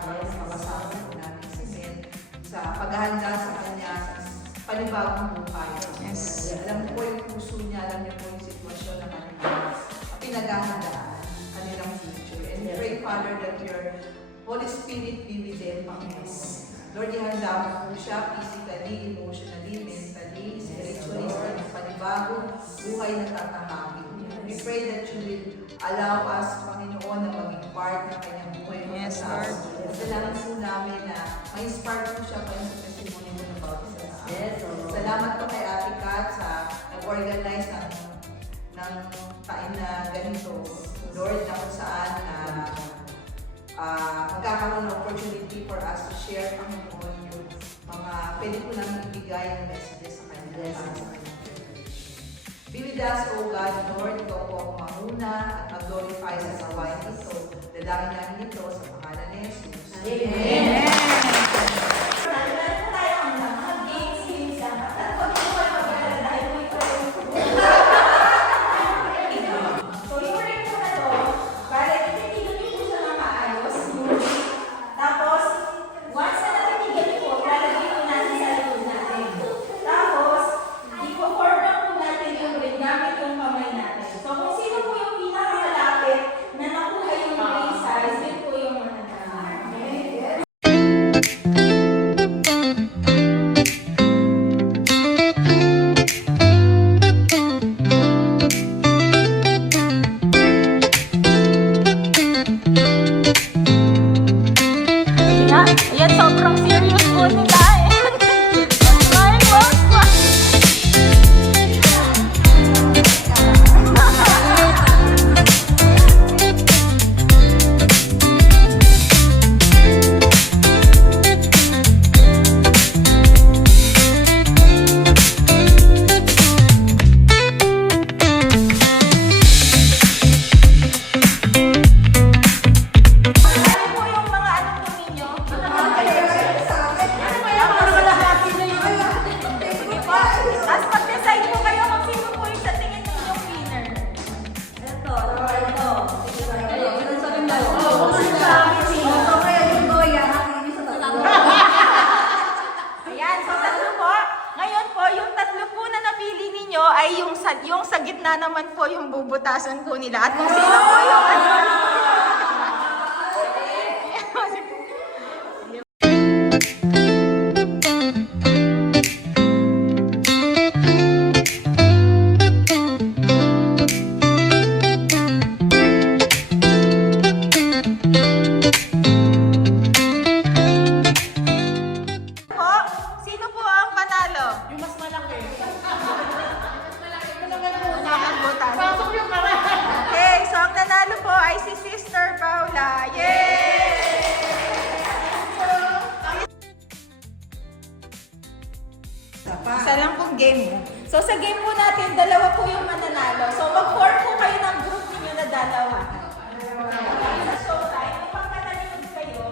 kasama po natin si Sen sa paghahanda sa kanya sa panibagong buhay. Yes. Alam ko po yung puso niya, alam niyo po yung sitwasyon na kanilang pinaghahandaan, kanilang future. And pray, Father, that your Holy Spirit be with them, Panginoon. Lord, ihanda mo po siya physically, emotionally, mentally, spiritually, sa kanyang panibagong buhay na tatahakin. We pray that you will allow us, Panginoon, na maging part ng kanyang buhay. Yes, Lord. Salamat po namin na may spark po siya pa sa testimony mo ng bawat isa sa amin. Salamat po kay Ate Kat sa nag-organize ng tain na ganito. Lord, na kung saan magkakaroon ng opportunity for us to share, Panginoon, yung mga pwede po namin ibigay ng messages sa kanya. Be with us, O God, Lord, ikaw po ang mahuna at mag-glorify sa sawayan ito. Dalangin namin ito sa pangalan ni Jesus. Amen. Ayan, sobrang serious po nila eh. Smile, wow. Ay yung sa gitna naman po yung bubutasan po nila at kung sino po yung sino po ang panalo? Yung mas malaki. Pasok yung para. Okay, so ang nanalo po ay si Sister Paula. Yay! Isa lang pong game. So sa game po natin, dalawa po yung mananalo. So mag-form po kayo ng group ninyo na dalawa. Sa showtime, ipagkatalimod kayo.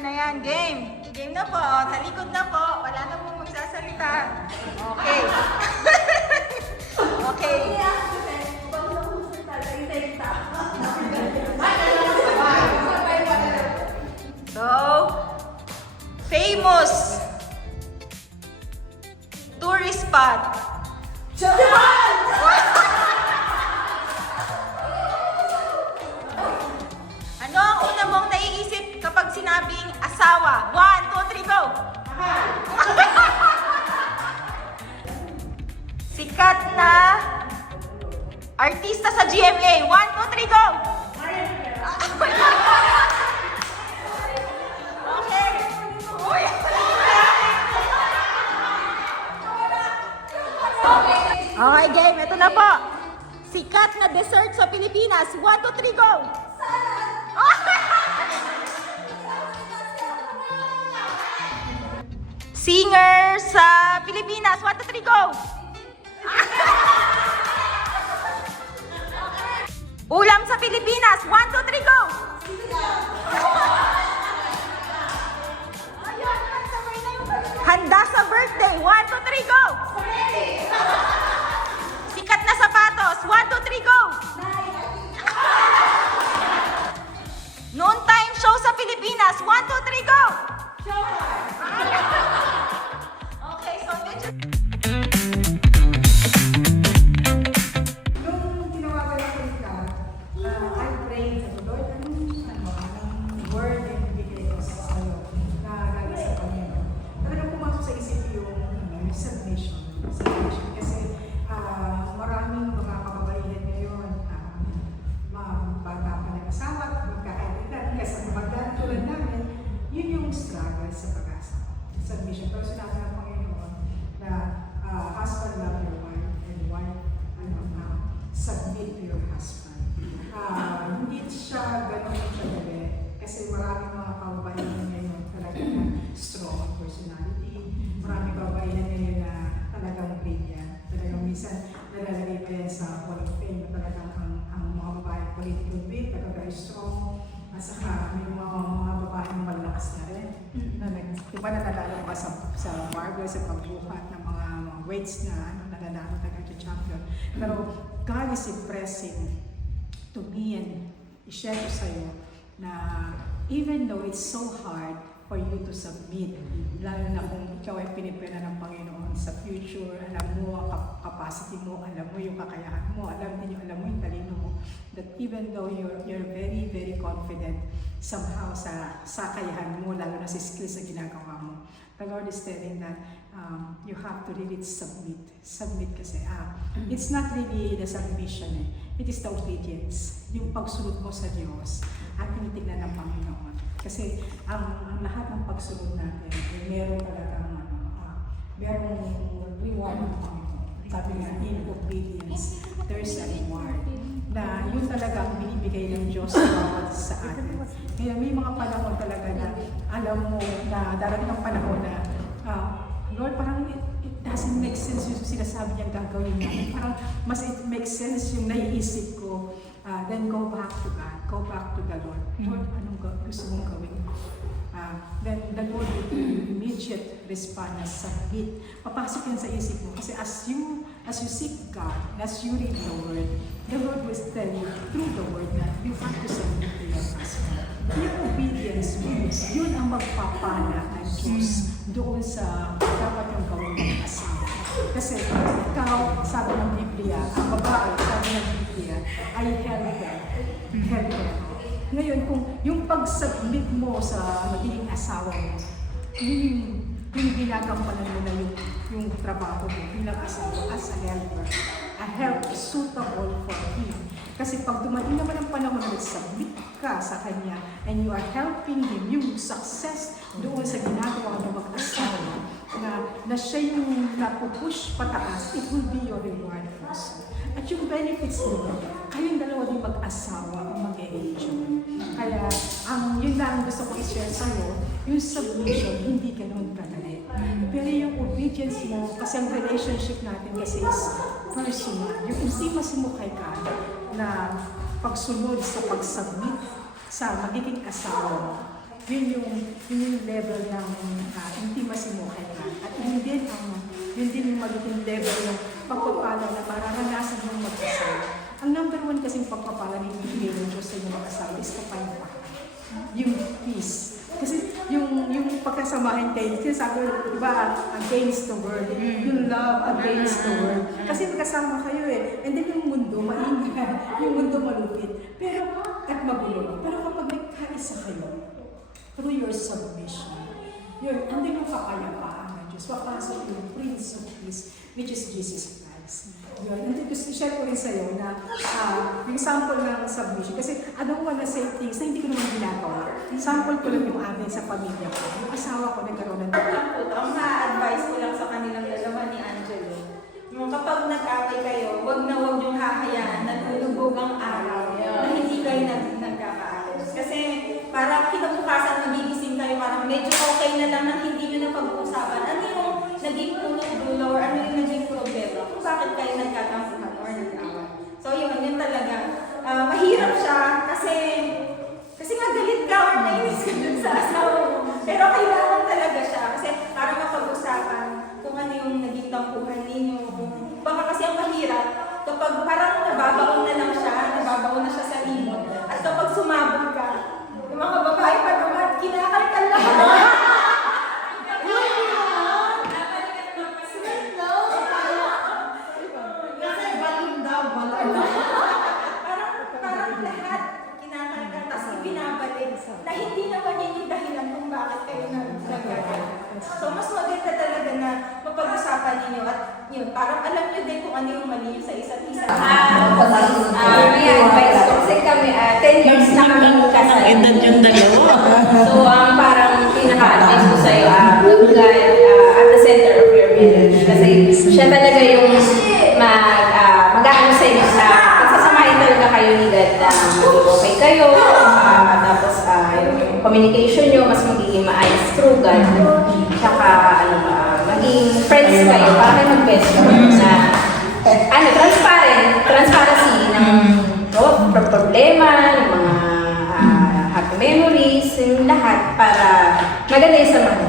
Ayan, game. Game na po. Talikod na po. Wala na pong magsasalita. Okay. Okay. So, famous tourist spot. Ano ang una mong naiisip kapag sinabing asawa? 1, 2, 3, go! Sikat na artista sa GMA. 1, 2, 3, go! Okay. Uy. Okay, game. Ito na po. Sikat na dessert sa Pilipinas. 1, 2, 3, go! Singer sa Pilipinas. 1, 2, 3, go! Ulam sa Pilipinas. 1, 2, 3, go! Handa sa birthday. 1, 2, 3, go! Sikat na sapatos. 1, 2, 3, go! Noontime show sa Pilipinas. 1, 2, 3, go! Okay, so medyo... Nung tinawagan ako ika, I prayed sa Lord, anong word and bigay ko sa sa'yo na galing sa Panginoon. Talagang pumasok sa isip yung submission. Kasi maraming mga kababaihan ngayon, bata pa nag-asawa at magkakaedad. Kasi magdaan tulad namin, yun yung struggle sa pag-asa. Submission. Pero sinabi ng Panginoon na husband love your wife and wife submit to your husband. Hindi siya ganun kadali kasi maraming mga kababaihan ngayon talaga na strong personality. Maraming kababaihan ngayon na talagang brilliant. Talagang minsan nalalagay pa yan sa Hall of Fame na talagang ang mga babae political will, talaga very strong. At saka may mga babaeng malakas na rin. Diba nalalaro ka sa barbell, sa pagbuhat ng mga weights na nalalaro talaga champion. Pero God is impressing to me and i-share ko sa'yo na even though it's so hard for you to submit, lalo na kung ikaw ay pinipera ng Panginoon sa future, alam mo ang capacity mo, alam mo yung kakayahan mo, alam mo yung talino mo, that even though you're very, very confident somehow sa kakayahan mo, lalo na sa skills na ginagawa mo, the Lord is telling that you have to really submit. Submit kasi, it's not really the submission it is the obedience. Yung pagsunod mo sa Diyos at tinitignan ng Panginoon. Kasi ang lahat ng pagsunod natin, meron talagang merong reward ng Panginoon. Sabi nga, in obedience, there's a reward. Na yun talaga ang binibigay ng Diyos sa atin. Kaya may mga panahon talaga na alam mo na darating ang panahon na Lord, parang it doesn't make sense yung sinasabi niyang gagawin namin. Parang mas it makes sense yung naiisip ko. Then go back to God. Go back to the Lord. Lord, anong gusto mong gawin? Then the Lord will immediate respond na submit. Papasok yan sa isip mo. Kasi as you seek God, as you read the Lord will tell you through the Word that you have to submit to your husband. Yung obedience mo, yun ang magpapala ng Diyos doon sa dapat yung gawin ng asawa. Kasi ikaw, sabi ng Biblia, ang babae, sabi ng Biblia, ay helper. Ngayon, kung yung pag-submit mo sa magiging asawa mo, yung ginagampanan mo na yung trabaho mo bilang asawa as a helper, a help suitable for him. Kasi pag dumating naman ang panahon na nag-submit ka sa kanya and you are helping him, yung success doon sa ginagawa ng mag-asawa, na siya yung napupush pataas, it will be your reward also. At yung benefits nito, kayong dalawa din mag-asawa ang mag-e-enjoy. Kaya, yun lang gusto ko i-share sa'yo, yung submission, hindi ganun kadali. Pero yung obedience mo, kasi ang relationship natin kasi is personal. Yung intimacy mo kay God, na pagsunod sa pag-submit sa magiging asawa mo, yun yung level ng intimacy mo kay God. At yun din yung magiging level ng pagpapala na mararanasan mong mag-asawa. Ang number one kasing pagpapala ng ibigay ng Diyos sa inyong mag-asawa is kapayapaan. Yung peace. Kasi yung pagkasamahin kayo, sinasabi ko, diba, against the world. Yung love against the world. Kasi magkasama kayo and then yung mundo, maingay. Yung mundo malupit. Pero, at magulo. Pero kapag nagkaisa kayo, through your submission, andun yung kapayapaan ng Diyos. Papasok yung Prince of Peace, which is Jesus Christ. Yun. And gusto share ko rin sa'yo na yung sample ng submission. Kasi I don't wanna say things na hindi ko naman ginagawa. Sample ko lang yung amin sa pamilya ko. Yung asawa ko nagkaroon ng Ang ma-advise ko lang sa kanilang dalawa ni Angelo, kapag nag-away kayo, wag niyong hahayaan na lulubog ang araw na hindi kayo nagkakaayos. Kasi parang kinabukasan magigising kayo, parang medyo okay na lang na hindi nyo na pag-uusapan. naging punot dulo or ano yung naging problema kung bakit kayo nagkatampuhan or nag-away. So yun talaga. Mahirap siya kasi nga galit ka or nainis ka dun sa asawa mo. Pero kailangan talaga siya kasi para mapag-usapan kung ano yung naging tampuhan ninyo. Baka kasi ang mahirap kapag parang nababaon na lang siya, nababaon na siya sa limot. At kapag sumabog ka, yung mga babae pa naman, kinakalkal lang. Parang lahat kinakalkal, tapos ibinabalik na hindi naman yun yung dahilan kung bakit kayo nagkakaroon. So mas maganda talaga na mapag-usapan ninyo at yun, parang alam nyo din kung ano yung mali nyo sa isa't isa. May advice ko kasi kami 10 years na kami kasal. Edad yung dalawa. So, parang pinaka-advice ko sa'yo, look at the center of your marriage. Kasi siya talaga yung mag-aano sa inyo sa pagsasamahin talaga kayo ni God na maging okay kayo. Tapos yung communication nyo mas magiging maayos through God. Tsaka maging friends kayo para kayo mag-best friends na transparency ng problema, ng mga happy memories, yung lahat para maganda yung samahan.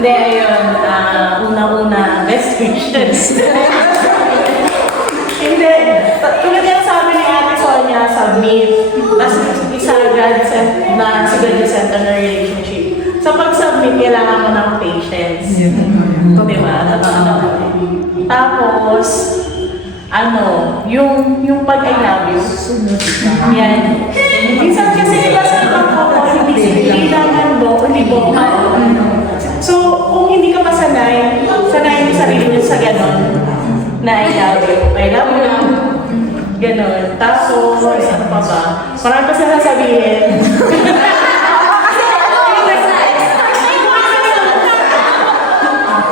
Hindi, ayun. Una-una, best wishes. Hindi. Tulad yan sabi ni Ate Sonia, submit. Tapos isa agad na siguro yung center ng relationship. Sa pag-submit, kailangan mo ng patience. Diba? Tapos, yung pag-I love you. Yan. Minsan kasi diba sa ibang couple, hindi kailangan libo. So, kung hindi ka sanayin mo sarili mo sa ganon, na I love you. Ganon. Tapos, ano pa ba? Parang kasi sasabihin.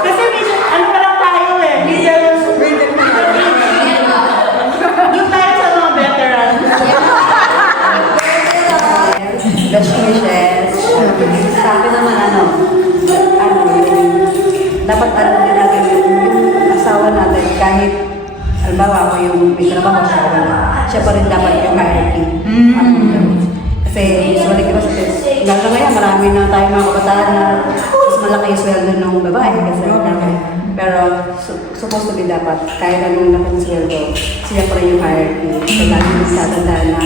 Kasi ano pa lang tayo doon tayo sa mga veteran. Best wishes. Sa akin naman dapat din natin yung asawa natin kahit halimbawa ako yung may trabaho asawa na, siya pa rin dapat yung hierarchy. Kasi usually diba lalo ngayon marami na tayong mga kabataan na mas malaki yung sweldo ng babae kasi pero supposed to be dapat kahit anong laki ng sweldo, siya pa rin yung hierarchy. So lagi yung tatandaan na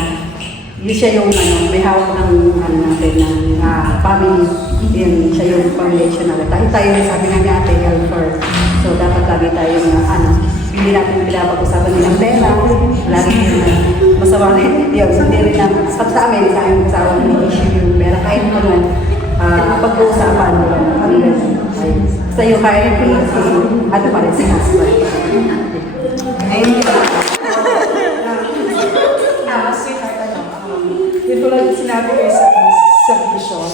yun siya yung may hawak ng natin ng family. Yun siya yung foundation natin. Tayo sabi nga ni Ate helper. So dapat lagi tayo hindi natin pinapag-usapan nilang pera. Lagi masama rin. Yun, hindi rin sa amin, sa aming kasama ng issue yung pera. Kahit naman pag-uusapan sa yung hierarchy, ano pa rin si husband. Ayun. Yun tulad yung sinabi ko sa vision.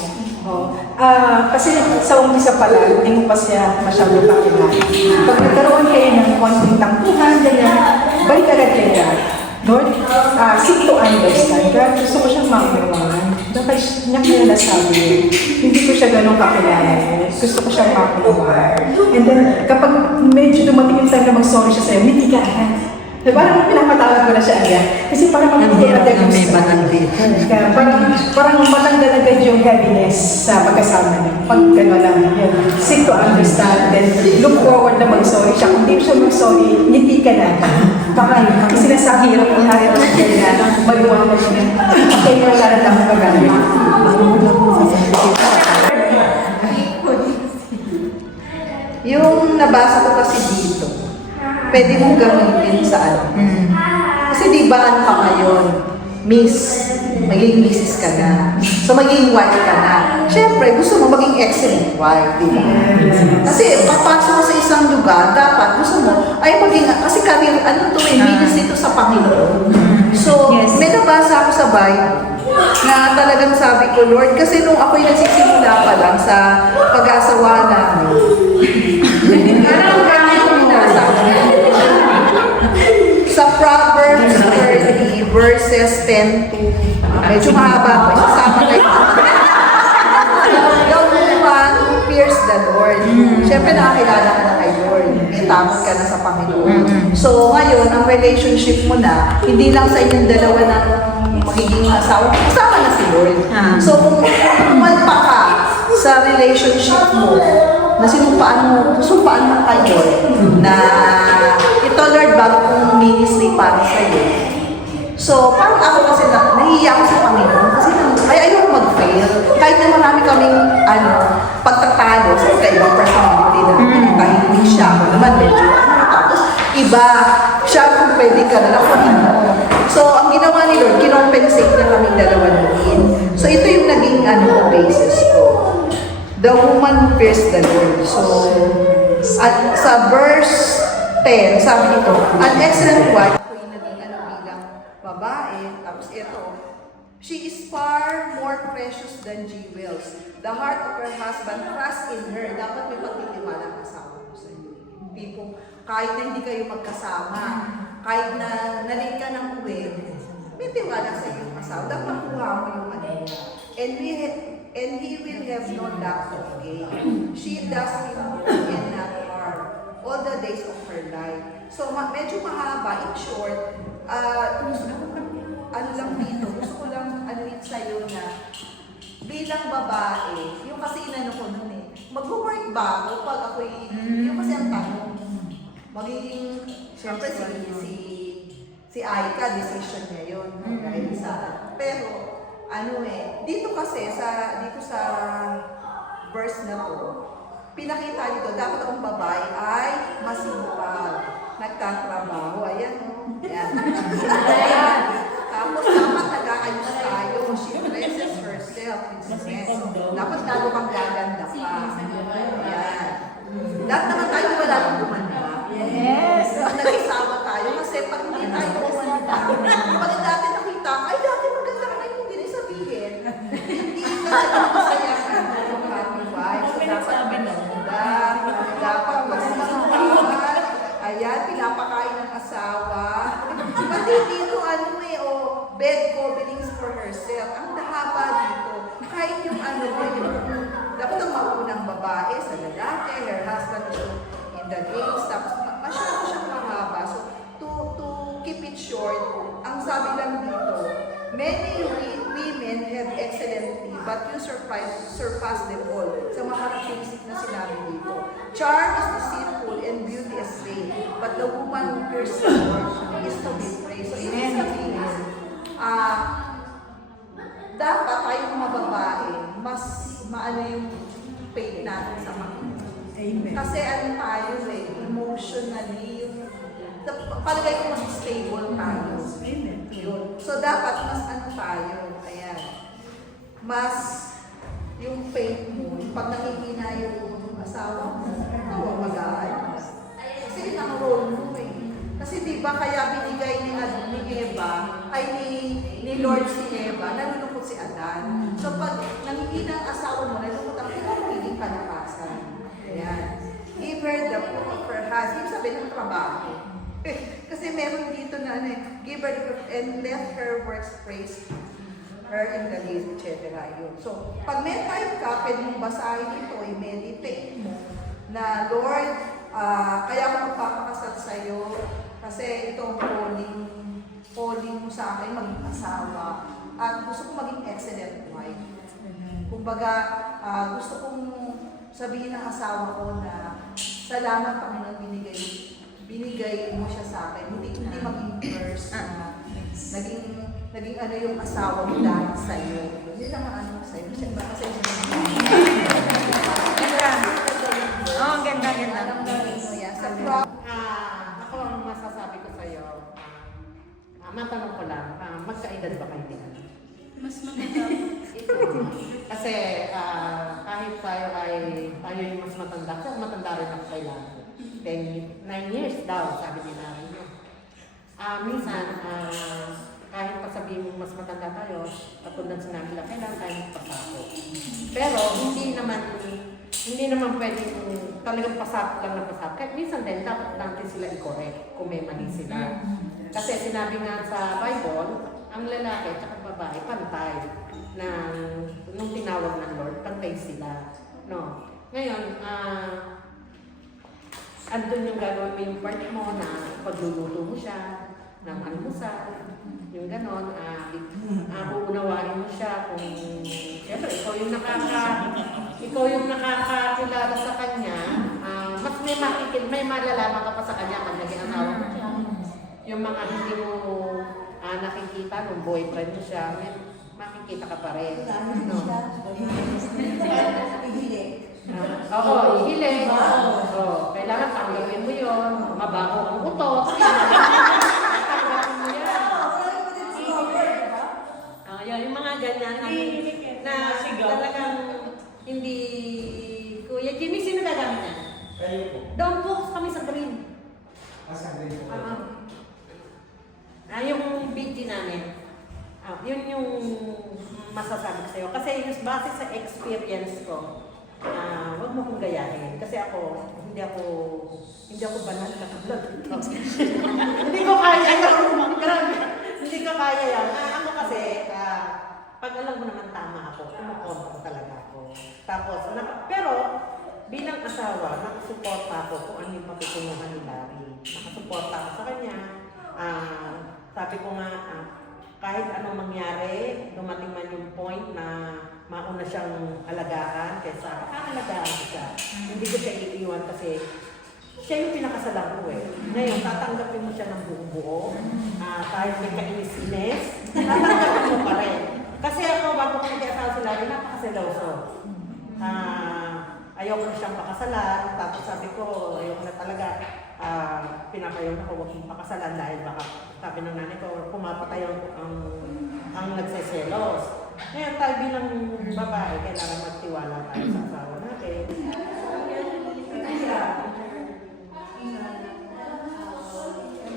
Kasi sa umpisa pala, hindi mo pa siya masyado kakilala. Pag nagkaroon kayo ng konting tampuhan, balik agad kayo God. Lord, seek to understand. God, gusto ko siyang makunawan. Dahil niya kayo nasabi, hindi ko siya ganun kakilala. Gusto ko siyang makunawan. And then, kapag medyo dumating yung time na mag-sorry siya sa'yo, hindi ka parang pinapatawag ko na siya agad. Kasi parang magpapatay ko sa parang matanggal agad yung heaviness sa pagkasama niya. Pag gano'n lang, yun. Seek to understand, then look forward na mag-sorry siya. Kung di siya mag-sorry, ngiti ka na. Baka kasi sinasabi hirap ang hari ng kanya na maliwanag siya. Okay, wala na lang magaling. Yung nabasa ko kasi dito, pwede mong gamitin sa Kasi di ba ano ka ngayon? Maging misis ka na. So maging wife ka na. Siyempre, gusto mo maging excellent wife, di ba? Kasi papasok mo sa isang lugar, dapat gusto mo, kasi career, minis dito sa Panginoon. So, may nabasa ako sa Bible na talagang sabi ko, Lord, kasi nung ako'y nagsisimula pa lang sa pag-aasawa namin, sa Proverbs 30 verses 10 to medyo mahaba ko, isasama kayo. Siyempre nakakilala ka na kay Lord. May takot ka na sa Panginoon. So ngayon, ang relationship mo na, hindi lang sa inyong dalawa na magiging asawa, kasama na si Lord. So kung pumalpa ka sa relationship mo, na sumpaan mo kay Lord, na ito Lord, bago kong ministry para sa iyo. So, parang ako kasi nahihiya ako sa Panginoon kasi ayoko mag-fail. Kahit na marami kaming pagtatalo sa ibang personality na tahimik siya. Ako naman medyo tapos iba siya kung pwede ka na lang So, ang ginawa ni Lord, kinompensate na kaming dalawa namin. So, ito yung naging basis ko. The woman fears the Lord. So, at sa verse 10, sabi nito, an excellent wife, babae, tapos ito, she is far more precious than jewels. The heart of her husband trusts in her. Dapat may pagtitiwala ang asawa mo sa iyo. Hindi po, kahit na hindi kayo magkasama, kahit na nalate ka ng uwi, may tiwala sa iyong asawa. Dapat kuha mo yung and he will have no lack of gain. She does him good and not harm all the days of her life. So, medyo mahaba, in short, lang dito, gusto ko lang sa'yo na bilang babae, yung kasi inano ko nun mag-work ba ako pag ako'y, yung kasi ang tanong, magiging, syempre si Aika, decision niya yun, dahil sa, pero, dito kasi, dito sa verse na to, pinakita dito, dapat ang babae ay masipag, nagtatrabaho, ayan. Tapos dapat nag-aayos tayo. She dresses herself with dress. Dapat lalo kang gaganda pa. Ayan. Dapat naman tayo wala kang gumanda. Yes. Nag-isawa tayo kasi pag hindi tayo gumanda, pag dati nakita, ay dati maganda ka ngayon, hindi rin sabihin. Hindi kasi masaya ka ng happy wife. So dapat maganda. Dapat masipag. Ayan, pinapakain ng asawa. Pati dito, bed coverings for herself. Ang haba dito. Kahit yung dapat ang maunang babae sa lalaki, her husband is in the gates, tapos masyado siyang mahaba. So, to keep it short, ang sabi lang dito, many women have excellently, but you surpass them all. Sa mga characteristics na sinabi dito. Charm is deceitful and beauty is vain, but the woman who fears the Lord is to be praised. So, ibig sabihin, dapat tayong mga babae, mas maano yung faith natin sa Panginoon. Amen. Kasi tayo emotionally, palagay ko mas stable tayo. Amen. Yun. So dapat mas tayo, ayan, mas yung faith mo, pag nakikina yung asawa mo, huwag mag-aayos. Kasi yun ang role mo Kasi di ba kaya binigay ni Eva, ay ni Lord si Eva, nalulungkot si Adan. So pag nangihina ang asawa mo, nalulungkot ang pinagiging kalakasan. Ayan. Give her the fruit of her hands. Ibig sabihin ng trabaho. Kasi meron dito na give her the fruit and let her works praise her in the list, etc. Yun. So, pag may time ka, pwede mong basahin ito, i-meditate mo na Lord, kaya ako magpapakasal sa'yo kasi itong calling mo sa akin maging asawa at gusto kong maging excellent wife. Kumbaga, gusto kong sabihin ng asawa ko na salamat Panginoon, binigay mo siya sa akin. Hindi maging curse na naging yung asawa mo dahil sa'yo. Hindi naman sa'yo. Siyempre kasi ganda. Ako ang masasabi ko sa'yo, matanong ko lang, magkaedad ba kayo din? Mas maganda. Kasi kahit tayo yung mas matanda, kasi matanda rin ako kailangan. 9 years daw, sabi nila rin. Minsan, kahit pa sabihin mo mas matanda tayo, katulad sinabi nila, kailangan tayo magpasako. Pero hindi naman pwedeng talagang pasako lang na pasako. Kahit minsan din, dapat natin sila i-correct kung may mali sila. Kasi sinabi nga sa Bible, ang lalaki at babae, pantay. Nung tinawag ng Lord, pantay sila. No? Ngayon, andun yung gagawin mo yung part mo na pagluluto mo siya ng almusal, yung ganon, uunawain mo siya kung, siyempre, ikaw yung nakakakilala sa kanya, mas may malalaman ka pa sa kanya pag naging asawa mo siya. Yung mga hindi mo nakikita nung boyfriend mo siya, makikita ka pa rin. No? Oo, ihiling. Oo, kailangan tanggapin mo yun. Mabaho ang utot. Tanggapin mo yan. Yan, yung mga ganyan na talagang hindi... Kuya Jimmy, sino gagamit na? Kayo po. Doon po kami sa green. Sa green po. Yung BG namin. Yun yung masasabi ko sa'yo. Kasi yung base sa experience ko, wag mo kong gayahin. Kasi hindi ako banal na vlog. Hindi ko kaya yan. Grabe. Hindi ko kaya yan. Ako kasi, pag alam mo naman tama ako, kumukonta ko talaga ako. Tapos, pero bilang asawa, nakasuporta ako kung ano yung matutunguhan ni Larry. Nakasuporta ako sa kanya. Sabi ko nga, kahit anong mangyari, dumating man yung point na mauna siyang alagaan kaysa kakalagaan ko siya. Hindi ko siya iiwan kasi siya yung pinakasalan ko eh. Ngayon, tatanggapin mo siya ng buong buo. Kahit may kainis-inis, tatanggapin mo pa rin. Kasi ako, bago ko nag-asawa si Larry, napakaseloso. Ayoko na siyang pakasalan. Tapos sabi ko, ayoko na talaga. Pinakayaw na ko, huwag mong pakasalan dahil baka sabi ng nanay ko, pumapatay ang nagseselos. Ngayon tayo bilang babae, kailangan magtiwala tayo sa asawa natin.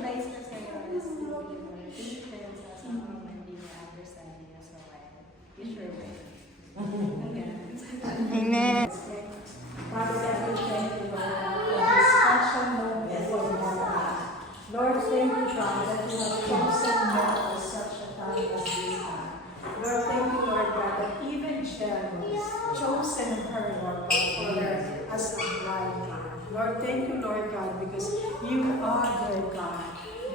Nice na sa'yo is patience as a human being understanding as well. You sure will. Amen. Father God, we thank you, Lord, for this special moment for Mama. Lord, thank you, God, that you have chosen Mama for such a time as this time. Lord, thank you, Lord God, that even Jen was chosen her, Lord God, for her as a bride. Lord, thank you, Lord God, because you are their God.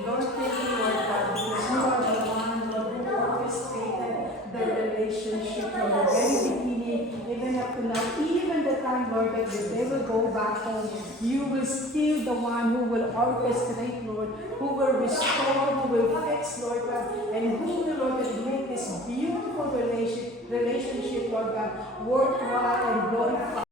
Lord, thank you, Lord God, because you are the one, Lord, who orchestrated the relationship from the very beginning, even up to now, even the time, Lord, that they will go back home, you will still the one who will orchestrate, Lord, who will restore, who will fix, Lord God, and who will, Lord God, make this beautiful relationship, Lord God, worthwhile and glorified.